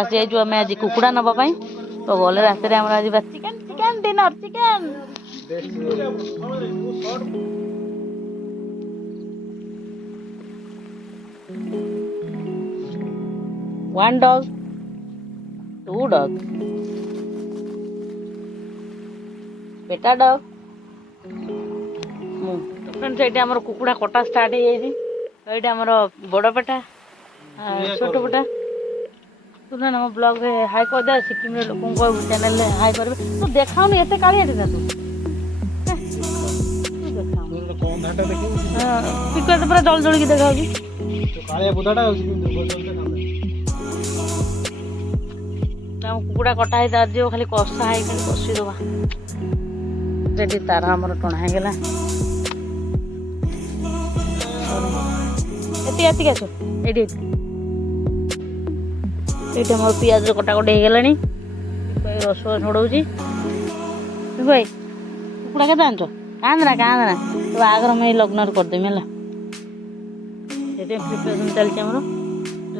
ଆସି ଯାଇଛୁ ଆମେ ଆଜି କୁକୁଡ଼ା ନେବା ପାଇଁ ତ ଗଲେ ରାତିରେ ଆମର ଆଜି chicken chicken dinner chicken. One dog, two dogs, बेटा डॉग। फ्रेंड्स ये आमर कुकुड़ा कटा स्टार्ट हो जाए ये आमर बड़ पेटा छोट पेटा तुम ना ब्लॉग रे हाई कर दे सिक्किम लोक चैनल रे हाई कर तो देखाऊनी एत कालिया ना तू पूरा जल जल की देखा कुकुड़ा कटा है खाली कषा है खाली कषी दबा रेडी तार आमर टणा है गला एति आस एटी ये मोर पियाज कटाकटी हो गलानी रस छड़ाऊँगी भाई कुकुड़ा के आनच कांदना कांदना तो आगर मैं लग्न करदेमी है प्रिपेरेसन चलती आमर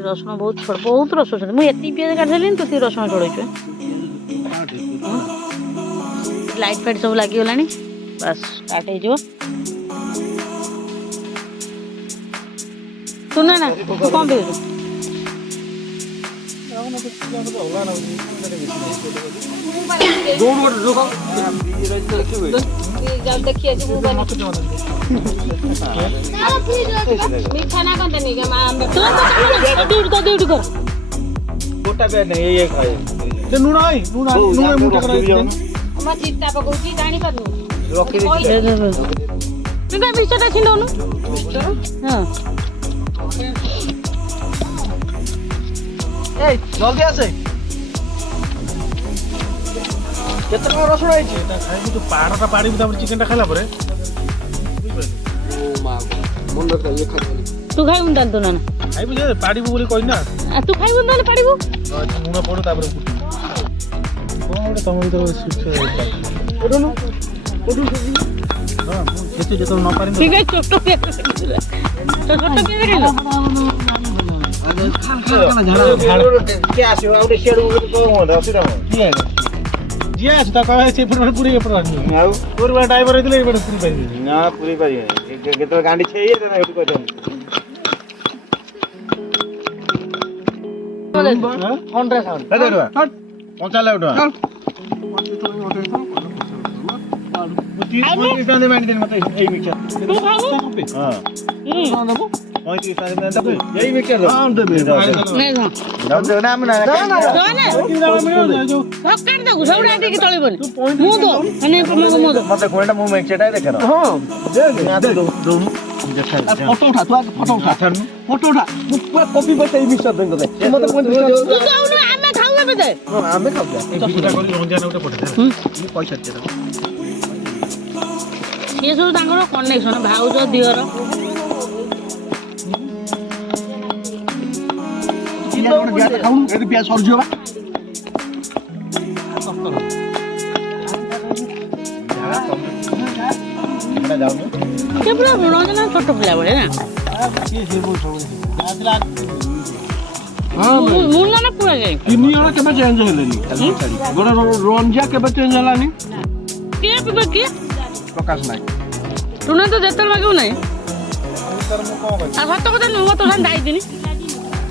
रसुण बहुत बहुत रस मुझे पियाज काटदेली तो रसुण छड़ाई लाइट फाइट सब लगिगला बस स्टार्ट हो सुना ना तू कौन पीऊ जल्दी आसे केते रसुण है खाई तू पाड़टा पाड़ी चिकेन खाला ओ मा मुंड ये खाई तू खाई मुंडा तू ना खाई बुझे पाड़ी बोली कहि ना तू खाई मुंडा पाड़ी बु मुंड पड़ो तापर कोन तम तो सुछ ओडनु ओडु हां केते जे तो न पारी ठीक है छोटो के देखिलो क्या आसियो आउटे शेड को होंदा असिरा किए जिया छ त कहे से फुट पूरी के पड़नी आउ पूरा ड्राइवर हेतले ए पूरी पाई ना पूरी पाई केते गांडी छे ये ना एटु कह होंडा साउंड दे दे हट 55 लाख टका मुती दे मांडी दे मते ए मिक्सर तू खाऊ हां नबो 35 साल में तब यही मिक्सर हां दे नहीं ना दे ना हम ना ना जो पकड़ दे गुसौड़ा आटे की तळे बने मु दो अने मु दो मते कोणटा मु मिक्सर टाइ देखे हां दे दो फोटो उठा तू फोटो उठा फोटो उठा पूरा कॉपी बटे मिक्सर देन दे मते कोन तू जाउनु आमे खाऊ बे दे आमे खाऊ जा पूरा करी रंजान उठे पठे ये पैसा दे ये सब तांगर कनेक्शन भाउज दियर प्याज सरजियो पूरा जना छोट पिला बड़े ना मुंडा ना पूरा जाए तीन जण केबे चेंज होलेनी गोडा रंजिया केबे चेंज हलानी के पिबे के प्रकाश नाय तुने तो जेतल लागू नाही सर मु को आ सत्य কথা नुवा तो सान दाई दिनी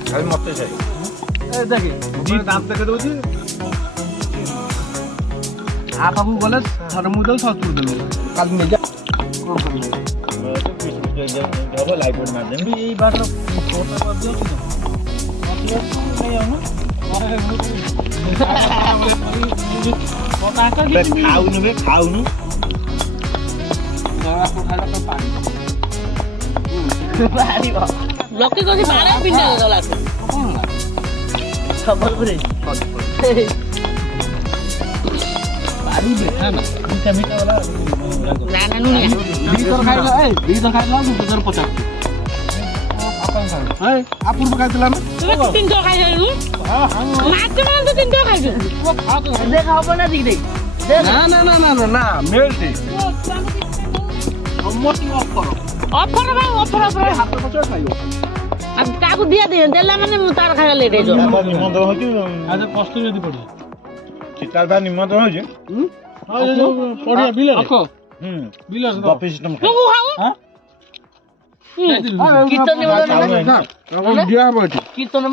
खाली मते छै ए देखि जी दांत देखे दोजी आप हम बोले थर मुदल ससुर देलो काल में जा कोन करले डबल लाइट मार देम भी ई बात फोटो कर दियो नहीं हो ना खाऊ नु लोके कोसी बारे पिंडा गला खबरपुरे बारी बेटा ना मीठा मीठा वाला ना ना नुनिया बीतर खाइला ए बीतर खाइला 2050 आपन खाइ ए आपुर पकाइतला ना तू 300 खाइ जालु हां हां माते मन तो 300 खाइ छु वो खा तो देखा हो ना दिख दे ना ना ना ना ना मेलते मोटी ऑफर ऑफर भाई ऑफर हाथ पछो खाइयो କାହାକୁ ଦିଆ ଦେଲା ମାନେ ମୁଁ ତାର ଖାଇବା ଲେଟ୍ ହେଇଯିବ। ନିମନ୍ତ୍ରଣ ହଉଛି ଆଜି କଷ୍ଟ ଯଦି ପଡିବ ଚିତାଲ ବା ନିମନ୍ତ୍ରଣ ହଉଛି ପଡିଆ ବିଲରେ ବିଲରେ ଗପି ସିଷ୍ଟମ କୀର୍ତ୍ତନ କୀର୍ତ୍ତନ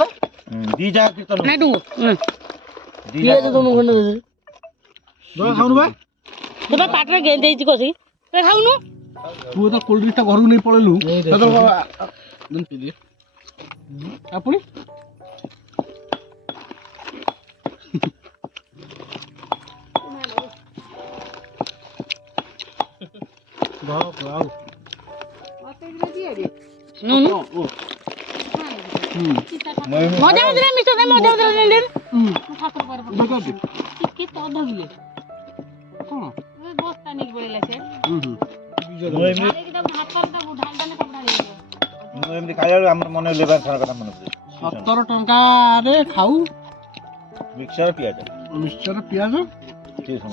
ଦି ଯା କୀର୍ତ୍ତନ ଖାଉନୁ ବା ସେଟା ପାଟିରେ ଗେଞ୍ଜେଇଛି କଷି ଖାଉନୁ ତୁ ତ କୋଲ୍ଡ ଡ୍ରିଙ୍କଟା ଘରକୁ ନେଇ ପଳେଇଲୁ ପୁଣି ମଜା ମଜା ମିଶ ମଜା ମଜା ବସ୍ତା ନେଇକି ପଳେଇଲା ସେ ଏମିତି ଖାଇଲା ଆମର ମନେ ଲେବାର ଥର କଥା ମନେ ପଡେ 17 ଟଙ୍କାରେ ଖାଉ ମିକ୍ସଚର ପିଆଜ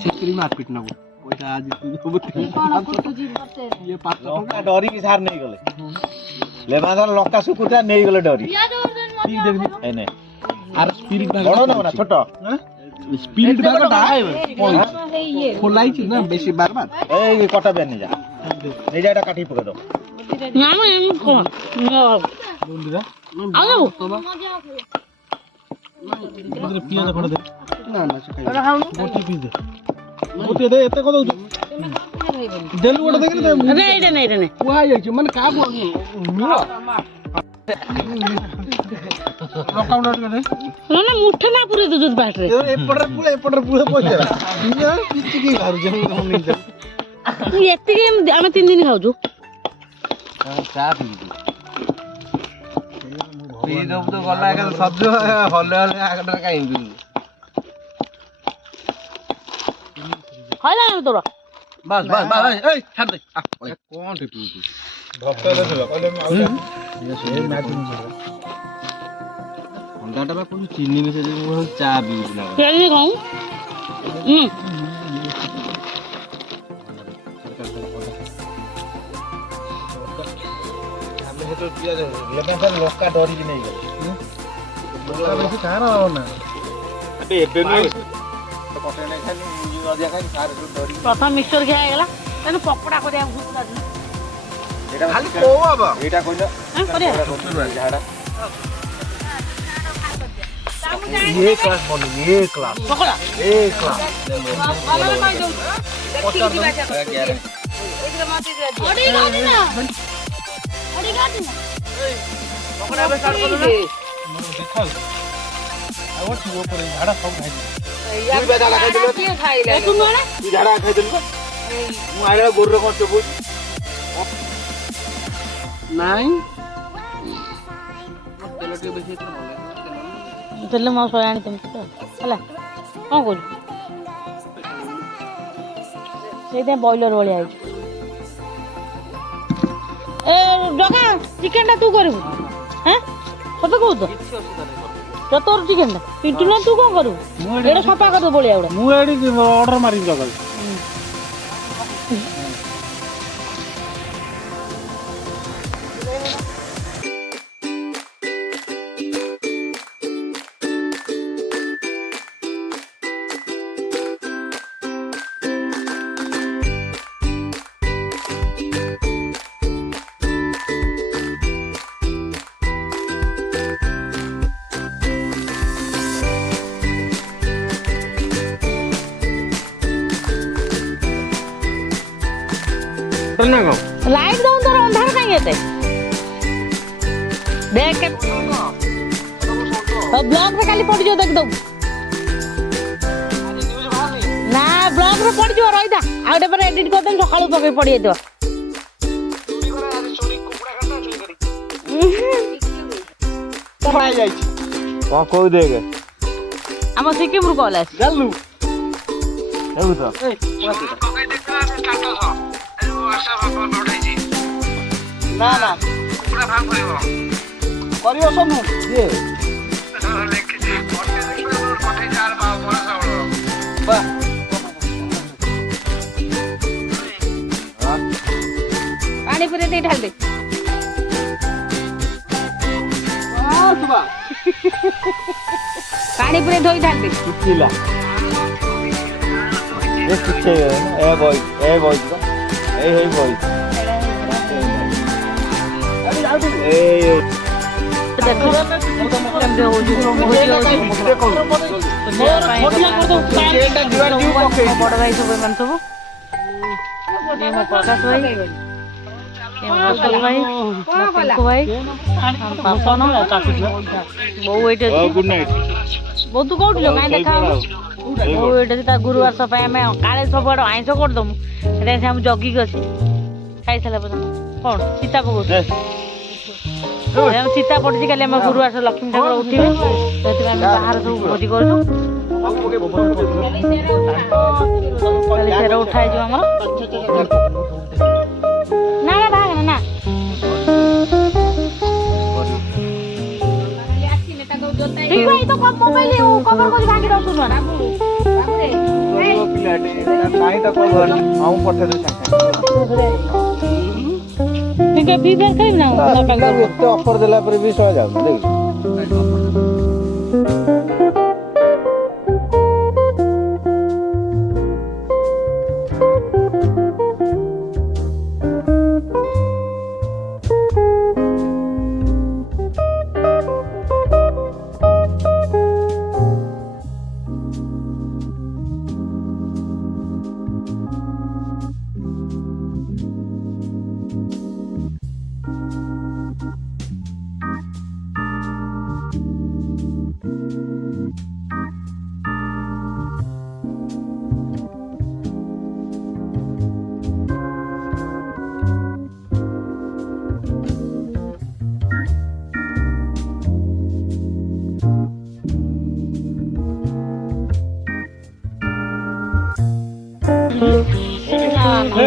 ସେଥିରେ ମାରପିଟ ନବ ପଇସା ଆଜି ଲଙ୍କା ଡରିକି ସାର ନେଇ ଗଲେ ଲେବାର ଥର ଲଙ୍କା ଶୁକୁଟା ନେଇ ଗଲେ ଡରି আর স্পিরিট বড় না না ছোট স্পিরিট ভাগটা খোলাইছি না বেশি বারবার এই কটা বেন যা এই জায়গাটা কাটি পকে দাও না আমি কম বন্ধুরা আও বন্ধুরা পিয়াজ খড় দে না না সেটাই গোটি পিস দে গোটি দে এতে কত দেলু গোটা দেখি দে এইটা নাই কুয়া যাইছে মানে কা মিল লকাউন্ট গলে না মুঠে না পুরে দে দুধ পাটরে এপটরে পুরো পয়সা পিচি কি ঘর যেন নেই যা এতিকে আমি 3 দিন খাউଛୁ চা পি দব তো গলা একা সহ্য হলে হলে আগটা কাই দিল খাইলা না তোরা বাস এই ছাড় দে কোন টিপু ভক্ত দেছিল কইলে আমি এই ম্যাচিং করব অন্ডাটা বা কোন চিনি মিশে যে চা বিউজ না কেনি খাও আমি হেতো পিয়াজ লেবেন লଙ୍କା ডরিকি নেই গলে লଙ୍କା বেশি খানা না আবে এবে নো কটে নাই খালি মুজি নদিয়া খালি সার ডরি প্রথম মিক্সচার খেয়ে গেলা তেন পকোড়া করিয়া ঘুরতা দি এটা খালি কোও বাবা এটা কইলা হ্যাঁ করিয়া ঝাড়া ये क्लास बोली ये क्लास পকোড়া ए क्लास ভালো কই দউ দেখি কি বাজা এইগুলো মাটি দিয়ে ওডি গাদি না এই পকোড়া বে স্টার্ট করলো না দেখাও আও ঠিক উপরে ঝাড়া সব খাই তুই বেদা লাগাই দিল কি খাইলা তুই না তুই ঝাড়া খাই দিল মু আইলা গোররে করতে বুঝ নাই তেলটি বেশি তো ভালো তেল মাছ হয় আনি তুমি তো ହେଲା କଣ କରୁଛୁ ସେଇଟା ବଏଲର ଭଳିଆ ହେଇଛି ଏ ଜଗା ଚିକେନ ଟା ତୁ କରିବୁ ହଁ ସତ କହୁଛ ତୋର ଚିକେନ ଟା ପିଣ୍ଟୁ ନା ତୁ କଣ କରିବୁ ଏଇଟା ସଫା କରିଦେ ବଳିଆ ଗୁଡା ମୁଁ ଏଠି ଅର୍ଡର ମାରିବି ଜଗା ଲାଇଟ୍ ଦଉନ ତୋର ଅନ୍ଧାର କାହିଁ ଏତେ ଦେଖ ବ୍ଲଗରେ କାଲି ପଡିଯିବ ଦେଖିଦବୁ ନା ବ୍ଲଗରେ ପଡିଯିବ ରହିଥା ଆଉ ଗୋଟେ ପରେ ଏଡିଟ କରିଦେବି ସକାଳୁ ପକେଇ ପଡିଯାଇଥିବ କଣ କହୁ ଦେଖ ଆମ ସିକିମରୁ କଲ୍ ଆସି ଚାଲୁ ହେଉ ତ না না কুকুড়া ফার্ম করিব করিব সনু ইয়ে লেখিছি পটে দেখবে পটে চার মা বড় চাউল বাহ পানি পুরে দিয়ে ঢাল দে ପୁରା ଧୋଇ ଥାନ୍ତି ଶୁଖିଲା ଏ ଶୁଖେ ଏ ବଇ ହେଇ ବଇ ଦେଖ କେମିତି ହଉଛି ବଡ ଭାଇ ସବୁ ଏମାନେ ସବୁ ମୋ ପ୍ରକାଶ ଭାଇ ଅଶୋକ ଭାଇ ପିଙ୍କୁ ଭାଇ ପାପନ ବୋଉ ଏଇଠି ଅଛି ବୋଉ ତୁ କୋଉଠି ଲୋ କାଇଁ ଦେଖା ବୋଉ ଏଇଠି ଅଛି ତା ଗୁରୁବାର ପାଇଁ ଆମେ କାଳେ ସବୁଆଡେ ଆଇଁଷ କରିଦମୁ ସେଥିପାଇଁ ସେ ଆମେ ଜଗିକି ଅଛି ଖାଇସାରିଲା ପର୍ଯ୍ୟନ୍ତ କଣ ଚିତା ପକଉଛୁ ଚିତା ପଡିଛି କାଲି ଆମ ଗୁରୁବାର ଲକ୍ଷ୍ମୀ ଠାକୁର ଉଠିବେ ସେଥିପାଇଁ ଆମେ ବାହାର ସବୁ ଭୋଜି କରୁଛୁ କାଲି ସେର ଉଠା ହେଇଯିବ ଆମର ନା ନା ଭାଗ ନା ଠିକ ଭାଇ ତ ମୋବାଇଲ କଭର କରି ଭାଙ୍ଗି ଦଉଛୁ ନା ଟିକେ ଫ୍ରି ଫାୟାର ଖେଳିବି ନା ଏତେ ଅଫର ଦେଲା ପରେ ବି ଶହେ ଯାଉନି ଦେଖ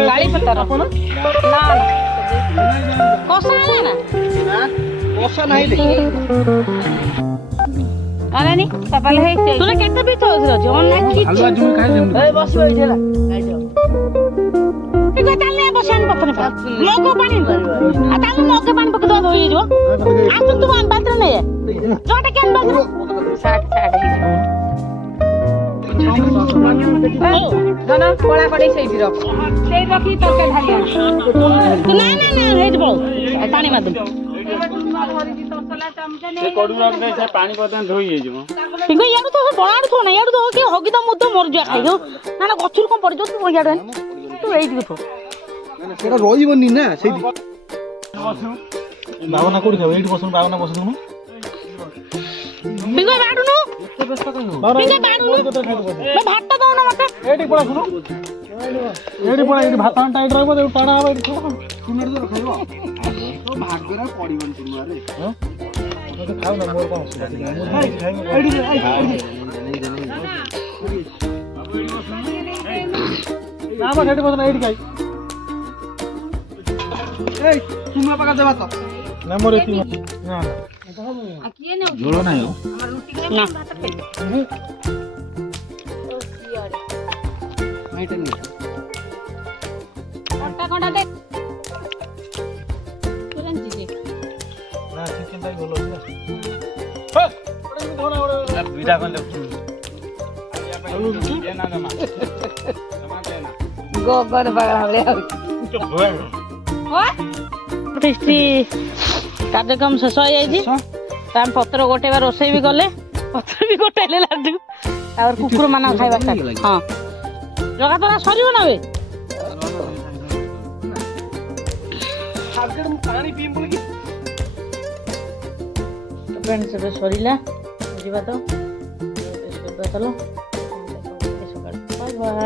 काली पत्थर ना कोसा है ना कोसा नहीं दे अरे नहीं सफल है तूने केते भी तो रज ऑनलाइन की हलवा जुम खाए ए बस बैठेला ठीक है चल ले बसन पत्थर पे लोगो पानी आ तांग मोके पानी पक दो होई जो आ तू मान बात नहीं है जोटा केन बात 60 ना कोला कड़े से भी रख से रखी तो के ढालिया ना ना ना हेज बहु पानी मार दे से कड़ुआ में से पानी बतन धोई हे जमो ठीक है यार तो बनाड़ थो ना यार तो के होगी तो मुद्दो मर जा खाइयो ना ना गछुर कोन पड़ जो तू यार तू एई दिखो सेटा रोइबनी ना से भावना कोडी खाव एठी बसन भावना बसन नु बिंगो बाडू नु बिंगो बाडू नु मैं भात तो दो ना मते एठी पड़ा सुनो एठी पड़ा एठी भात टाइट रहबो ए टाणा आबे एठी सुनर जो खाइबो तो भागरा पड़ीबन तुम रे हां तो खाओ ना मोर कोन एठी ना बस एठी बसन एठी खाई ए तुम पका देबा तो ना मोर एठी ना आ किए ने जोड़ो नाही हो हमर रोटी के ना भात पे आइटम नहीं कोटा कोटा दे तुरंत जी ना चिकन टाई बोलो ना ह ओडे धोना ओडे विदा कोन ले चलो ये ना जमा देना गोबर बगाले टेस्टी कार्यक्रम शेष हो जाइए ताम पत्र गोटे बार रोसे भी गले पत्र भी गोटाइले लाडू और कुकुर माना खाइबा हां जगा तो ना सरियो ना बे पानी पीम बोल की फ्रेंड्स से सरिला जीवा तो चलो बाय बाय।